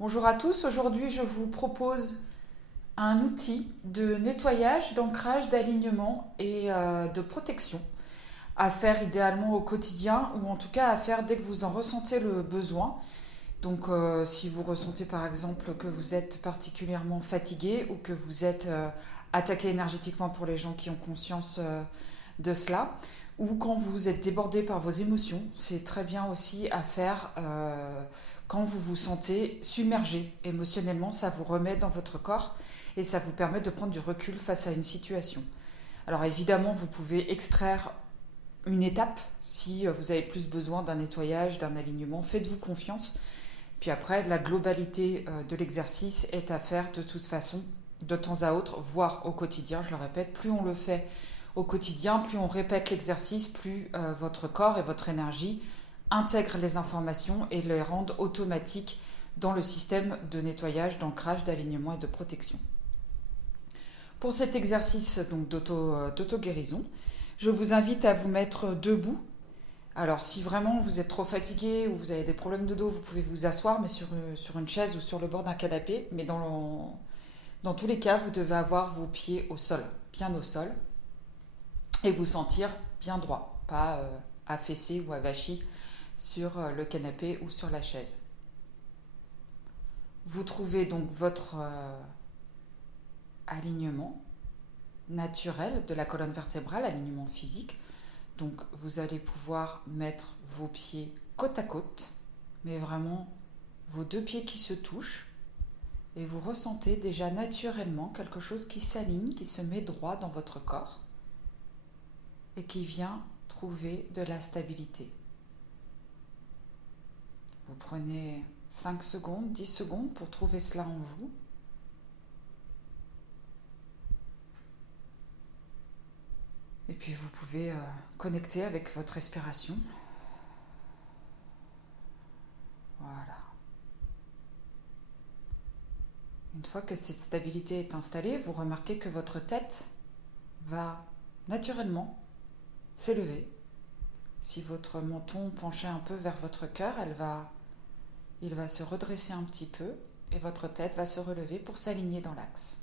Bonjour à tous, aujourd'hui je vous propose un outil de nettoyage, d'ancrage, d'alignement et de protection à faire idéalement au quotidien ou en tout cas à faire dès que vous en ressentez le besoin. Donc si vous ressentez par exemple que vous êtes particulièrement fatigué ou que vous êtes attaqué énergétiquement pour les gens qui ont conscience de cela, ou quand vous êtes débordé par vos émotions, c'est très bien aussi à faire quand vous vous sentez submergé émotionnellement, ça vous remet dans votre corps et ça vous permet de prendre du recul face à une situation. Alors évidemment, vous pouvez extraire une étape si vous avez plus besoin d'un nettoyage, d'un alignement, faites-vous confiance. Puis après, la globalité de l'exercice est à faire de toute façon, de temps à autre, voire au quotidien, je le répète. Plus on le fait au quotidien, plus on répète l'exercice, plus votre corps et votre énergie intègrent les informations et les rendent automatiques dans le système de nettoyage, d'ancrage, d'alignement et de protection. Pour cet exercice donc d'auto-guérison, je vous invite à vous mettre debout. Alors, si vraiment vous êtes trop fatigué ou vous avez des problèmes de dos, vous pouvez vous asseoir, mais sur une chaise ou sur le bord d'un canapé. Mais dans tous les cas, vous devez avoir vos pieds au sol, bien au sol, et vous sentir bien droit, pas affaissé ou avachi sur le canapé ou sur la chaise. Vous trouvez donc votre alignement naturel de la colonne vertébrale, alignement physique. Donc vous allez pouvoir mettre vos pieds côte à côte, mais vraiment vos deux pieds qui se touchent, et vous ressentez déjà naturellement quelque chose qui s'aligne, qui se met droit dans votre corps et qui vient trouver de la stabilité. Vous prenez 5 secondes, 10 secondes pour trouver cela en vous. Et puis vous pouvez connecter avec votre respiration. Voilà. Une fois que cette stabilité est installée, vous remarquez que votre tête va naturellement s'élever. Si votre menton penchait un peu vers votre cœur, il va se redresser un petit peu et votre tête va se relever pour s'aligner dans l'axe.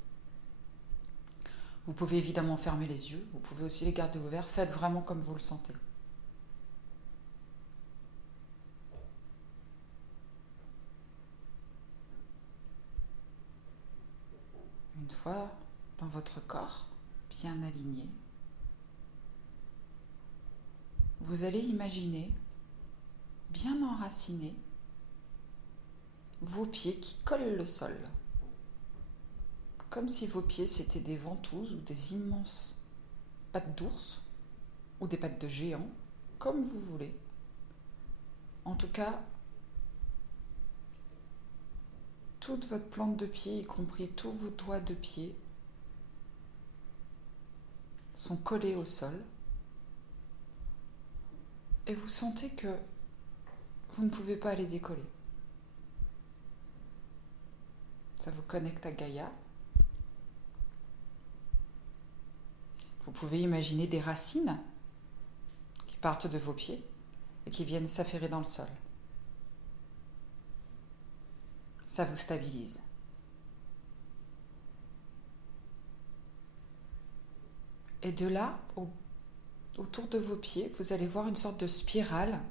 Vous pouvez évidemment fermer les yeux, vous pouvez aussi les garder ouverts, faites vraiment comme vous le sentez. Une fois dans votre corps bien aligné, vous allez imaginer, bien enraciné, vos pieds qui collent le sol. Comme si vos pieds c'étaient des ventouses ou des immenses pattes d'ours ou des pattes de géant, comme vous voulez. En tout cas, toute votre plante de pied, y compris tous vos doigts de pied, sont collés au sol. Et vous sentez que vous ne pouvez pas les décoller. Ça vous connecte à Gaïa. Vous pouvez imaginer des racines qui partent de vos pieds et qui viennent s'affairer dans le sol. Ça vous stabilise. Et de là, autour de vos pieds, vous allez voir une sorte de spirale,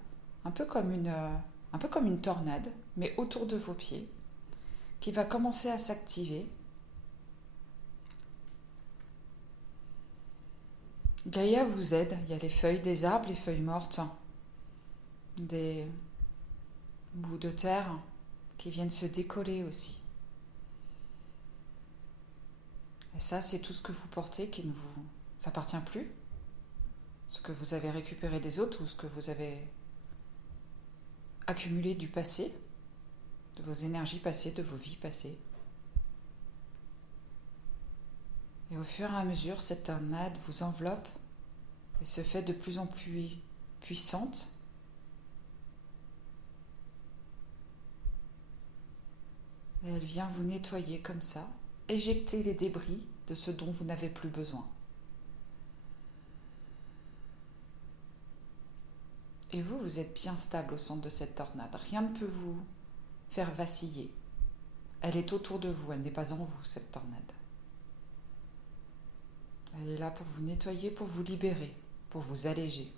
un peu comme une tornade, mais autour de vos pieds, qui va commencer à s'activer. Gaïa vous aide. Il y a les feuilles des arbres, les feuilles mortes, des bouts de terre qui viennent se décoller aussi. Et ça, c'est tout ce que vous portez qui ne vous appartient plus. Ce que vous avez récupéré des autres ou ce que vous avez accumulé du passé, de vos énergies passées, de vos vies passées. Et au fur et à mesure, cette tornade vous enveloppe et se fait de plus en plus puissante. Et elle vient vous nettoyer comme ça, éjecter les débris de ce dont vous n'avez plus besoin. Et vous êtes bien stable au centre de cette tornade. Rien ne peut vous faire vaciller. Elle est autour de vous, elle n'est pas en vous, cette tornade. Elle est là pour vous nettoyer, pour vous libérer, pour vous alléger.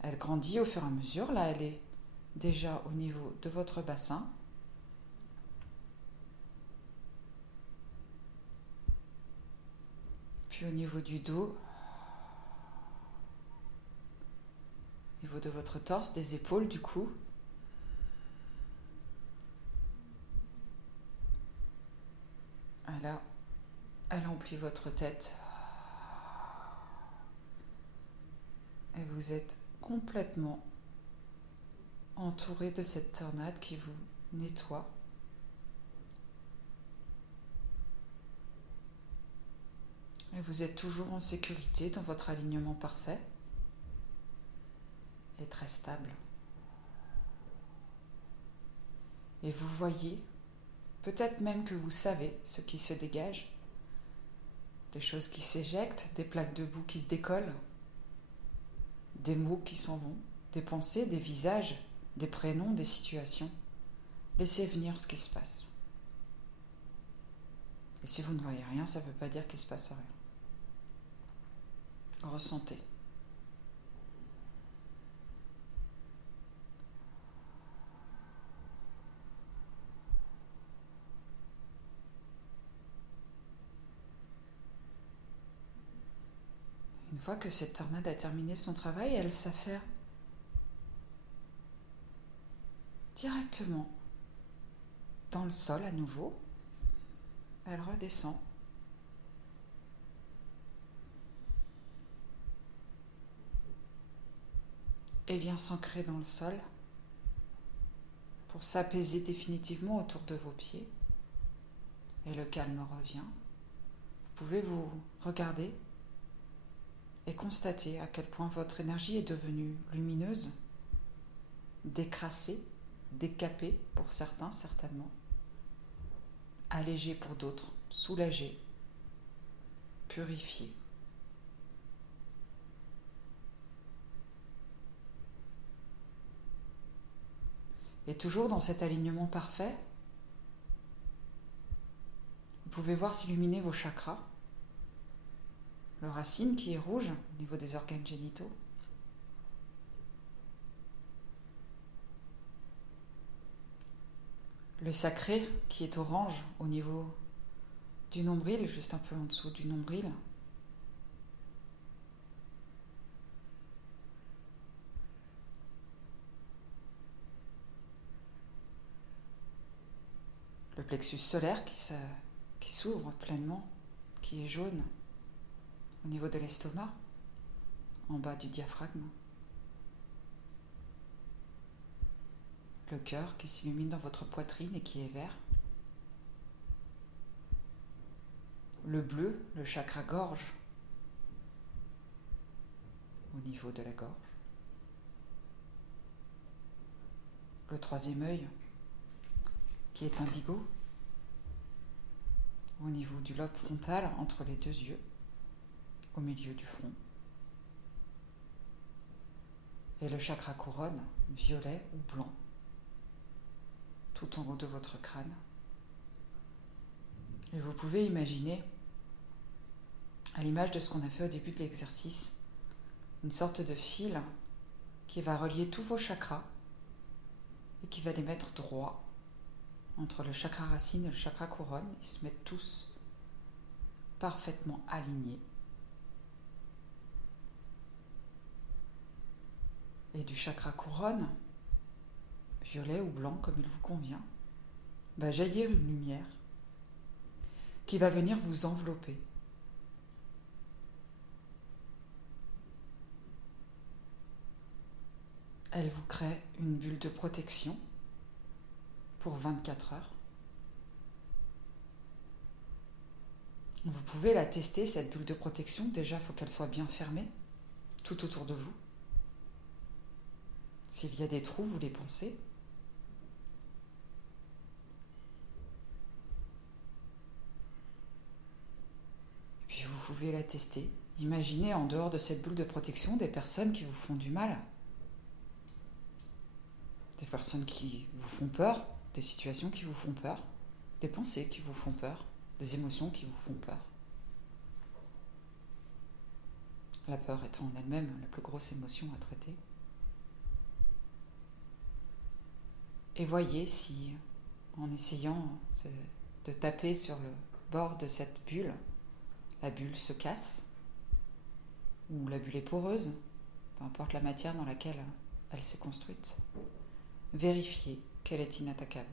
Elle grandit au fur et à mesure. Là, elle est déjà au niveau de votre bassin. Puis au niveau du dos, au niveau de votre torse, des épaules, du cou. Là, elle emplit votre tête. Et vous êtes complètement entouré de cette tornade qui vous nettoie. Et vous êtes toujours en sécurité dans votre alignement parfait et très stable. Et vous voyez, peut-être même que vous savez ce qui se dégage, des choses qui s'éjectent, des plaques de boue qui se décollent, des mots qui s'en vont, des pensées, des visages, des prénoms, des situations. Laissez venir ce qui se passe. Et si vous ne voyez rien, ça ne veut pas dire qu'il ne se passe rien. Ressentez. Une fois que cette tornade a terminé son travail, elle s'affaire directement dans le sol à nouveau. Elle redescend. Et vient s'ancrer dans le sol pour s'apaiser définitivement autour de vos pieds. Et le calme revient. Vous pouvez vous regarder et constater à quel point votre énergie est devenue lumineuse, décrassée, décapée pour certains certainement, allégée pour d'autres, soulagée, purifiée. Et toujours dans cet alignement parfait, vous pouvez voir s'illuminer vos chakras, le racine qui est rouge au niveau des organes génitaux, le sacré qui est orange au niveau du nombril, juste un peu en dessous du nombril, le plexus solaire qui s'ouvre pleinement, qui est jaune au niveau de l'estomac, en bas du diaphragme, le cœur qui s'illumine dans votre poitrine et qui est vert, le bleu, le chakra gorge au niveau de la gorge, le troisième œil qui est indigo au niveau du lobe frontal entre les deux yeux, au milieu du front, et le chakra couronne violet ou blanc tout en haut de votre crâne. Et vous pouvez imaginer, à l'image de ce qu'on a fait au début de l'exercice, une sorte de fil qui va relier tous vos chakras et qui va les mettre droits entre le chakra racine et le chakra couronne. Ils se mettent tous parfaitement alignés. Et du chakra couronne, violet ou blanc comme il vous convient, va jaillir une lumière qui va venir vous envelopper. Elle vous crée une bulle de protection pour 24 heures. Vous pouvez la tester, cette bulle de protection. Déjà, il faut qu'elle soit bien fermée, tout autour de vous. S'il y a des trous, vous les pensez. Et puis vous pouvez la tester. Imaginez en dehors de cette bulle de protection des personnes qui vous font du mal. Des personnes qui vous font peur, des situations qui vous font peur, des pensées qui vous font peur, des émotions qui vous font peur. La peur étant en elle-même la plus grosse émotion à traiter. Et voyez si, en essayant de taper sur le bord de cette bulle, la bulle se casse, ou la bulle est poreuse, peu importe la matière dans laquelle elle s'est construite. Vérifiez qu'elle est inattaquable.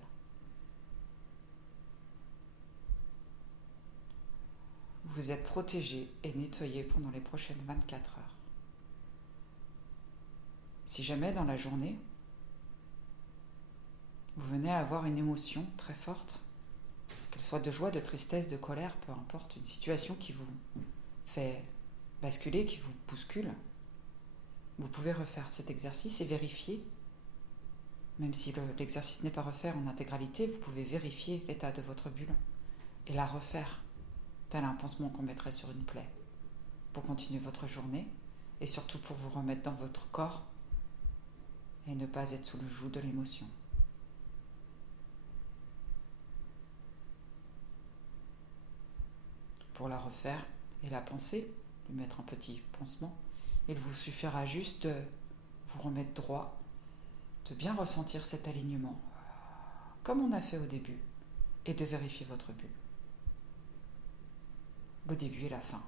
Vous êtes protégé et nettoyé pendant les prochaines 24 heures. Si jamais dans la journée, vous venez à avoir une émotion très forte, qu'elle soit de joie, de tristesse, de colère, peu importe, une situation qui vous fait basculer, qui vous bouscule, vous pouvez refaire cet exercice et vérifier, même si l'exercice n'est pas refait en intégralité, vous pouvez vérifier l'état de votre bulle et la refaire, tel un pansement qu'on mettrait sur une plaie, pour continuer votre journée et surtout pour vous remettre dans votre corps et ne pas être sous le joug de l'émotion. Pour la refaire et la penser, lui mettre un petit pansement, il vous suffira juste de vous remettre droit, de bien ressentir cet alignement, comme on a fait au début, et de vérifier votre bulle. Le début et la fin.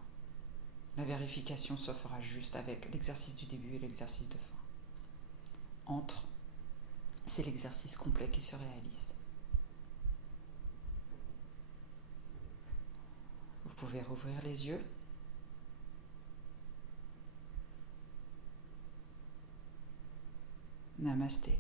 La vérification se fera juste avec l'exercice du début et l'exercice de fin. Entre, c'est l'exercice complet qui se réalise. Vous pouvez rouvrir les yeux. Namasté.